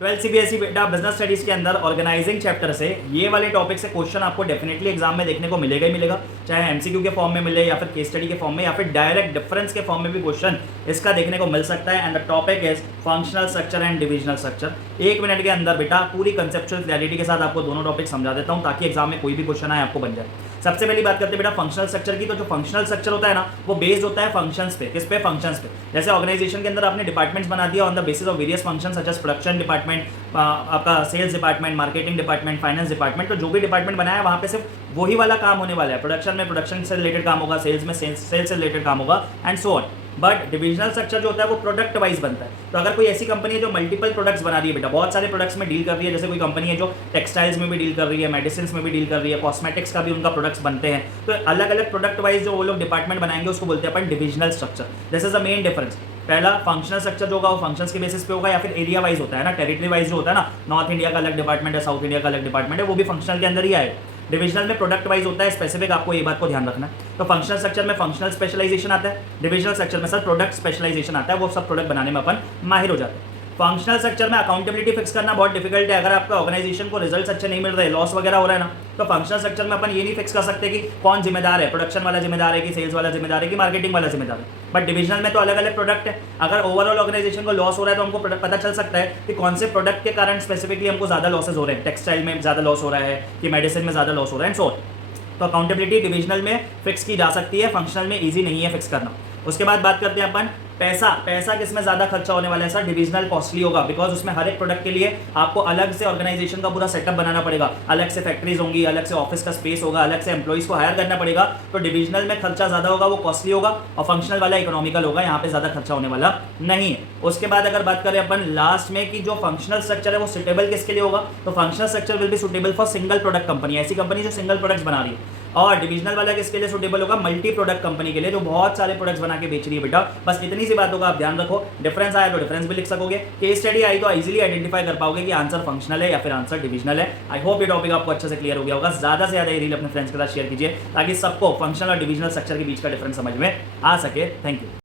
12 CBSE बेटा business studies के अंदर ऑर्गेनाइजिंग चैप्टर से ये वाले टॉपिक से क्वेश्चन आपको डेफिनेटली एग्जाम में देखने को मिलेगा ही मिलेगा, चाहे एमसीक्यू के फॉर्म में मिले या फिर केस स्टडी के फॉर्म में या फिर डायरेक्ट डिफरेंस के फॉर्म में भी क्वेश्चन इसका देखने को मिल सकता है। And the topic is functional structure and divisional structure. 1 minute के अंदर बेटा पूरी कंसेप्चुअल क्लैरिटी के साथ आपको दोनों टॉपिक समझा देता हूँ ताकि एग्जाम में कोई भी क्वेश्चन आए आपको बन जाए। सबसे पहली बात करते हैं बेटा फंक्शनल स्ट्रक्चर की। तो जो फंक्शनल स्ट्रक्चर होता है ना वो बेस्ड होता है फंक्शंस पे। किस पे? फंक्शंस पे। जैसे ऑर्गेनाइजेशन के अंदर आपने डिपार्टमेंट्स बना दिया on the basis of various functions such as production department, आपका sales department, marketing department, finance department. तो जो भी डिपार्टमेंट बनाया है वहाँ पे सिर्फ वही वाला काम होने वाला है। प्रोडक्शन में प्रोडक्शन से रिलेटेड काम होगा, सेल्स में सेल्स से रिलेटेड काम होगा and so on. But divisional structure जो होता है वो प्रोडक्ट वाइज बनता है। तो अगर कोई ऐसी कंपनी है जो मल्टीपल प्रोडक्ट्स बना रही है बेटा, बहुत सारे प्रोडक्ट्स में डील कर रही है, जैसे कोई कंपनी है जो टेक्सटाइल्स में भी डील कर रही है, मेडिसिन में भी डील कर रही है, कॉस्मेटिक्स का भी उनका प्रोडक्ट्स बनते हैं, तो अलग अलग प्रोडक्ट वाइज जो वो लोग डिपार्टमेंट बनाएंगे उसको बोलते हैं अपन divisional structure. This is the main difference. पहला फंक्शनल स्ट्रक्चर जो होगा वो फंक्शंस के बेसिस पे होगा या फिर एरिया वाइज होता है ना, टेरिटरी वाइज जो होता है ना, नॉर्थ इंडिया का अलग डिपार्टमेंट है, साउथ इंडिया का अलग डिपार्टमेंट है, वो भी फंक्शनल के अंदर ही आएगा। डिविजनल में प्रोडक्ट वाइज होता है स्पेसिफिक, आपको ये बात को ध्यान रखना है। तो फंक्शनल स्ट्रक्चर में फंक्शनल स्पेशलाइजेशन आता है, डिविजनल स्ट्रक्चर में सर प्रोडक्ट स्पेशलाइजेशन आता है, वो सब प्रोडक्ट बनाने में अपन माहिर हो जाते हैं। फंक्शनल स्ट्रक्चर में अकाउंटेबिलिटी फिक्स करना बहुत डिफिकल्ट है। अगर आपका ऑर्गेनाइजेशन को रिजल्ट्स अच्छे नहीं मिल रहे, लॉस वगैरह हो रहा है ना, तो फंक्शनल स्ट्रक्चर में अपन ये नहीं फिक्स कर सकते कि कौन जिम्मेदार है, प्रोडक्शन वाला जिम्मेदार है कि सेल्स वाला जिम्मेदार है कि मार्केटिंग वाला जिम्मेदार है। बट डिविजनल में तो अलग अलग प्रोडक्ट है। अगर ओवरऑल ऑर्गेनाइजेशन को लॉस हो रहा है तो हमको पता चल सकता है कि कौन से प्रोडक्ट के कारण स्पेसिफिकली हमको ज़्यादा लॉसेज हो रहे हैं, टेक्सटाइल में ज़्यादा लॉस हो रहा है कि मेडिसिन में ज़्यादा लॉस हो रहा है एंड सो। तो अकाउंटेबिलिटी डिविजनल में फिक्स की जा सकती है, फंक्शनल में ईजी नहीं है फिक्स करना। उसके बाद बात करते हैं अपन पैसा किसमें ज़्यादा खर्चा होने वाला है सर? डिविजनल कॉस्टली होगा, बिकॉज उसमें हर एक प्रोडक्ट के लिए आपको अलग से ऑर्गेनाइजेशन का पूरा सेटअप बनाना पड़ेगा, अलग से फैक्ट्रीज होंगी, अलग से ऑफिस का स्पेस होगा, अलग से एम्प्लॉइज को हायर करना पड़ेगा। तो डिविजनल में खर्चा ज़्यादा होगा, वो कॉस्टली होगा, और फंक्शनल वाला इकोनॉमिकल होगा, यहाँ पे ज़्यादा खर्चा होने वाला नहीं है। उसके बाद अगर बात करें अपन लास्ट में कि जो फंक्शनल स्ट्रक्चर है वो सुटेबल किसके लिए होगा, तो functional structure will be suitable for single product company, ऐसी कंपनी जो सिंगल प्रोडक्ट्स बना रही है। और डिविजनल वाला किसके लिए सुटेबल होगा? मल्टी प्रोडक्ट कंपनी के लिए जो बहुत सारे प्रोडक्ट्स बना के बेच रही है बेटा। बस इतनी सी बात होगा, आप ध्यान रखो। डिफरेंस आया तो डिफरेंस भी लिख सकोगे, केस स्टडी आई तो इजीली आइडेंटिफाई कर पाओगे कि आंसर फंक्शनल है या फिर आंसर डिविजनल है। आई होप ये टॉपिक आपको अच्छे से क्लियर हो गया होगा। ज़्यादा से ज़्यादा ये रील अपने फ्रेंड्स के साथ शेयर कीजिए ताकि सबको फंक्शनल और डिविजनल स्ट्रक्चर के बीच का डिफरेंस समझ में आ सके। Thank you.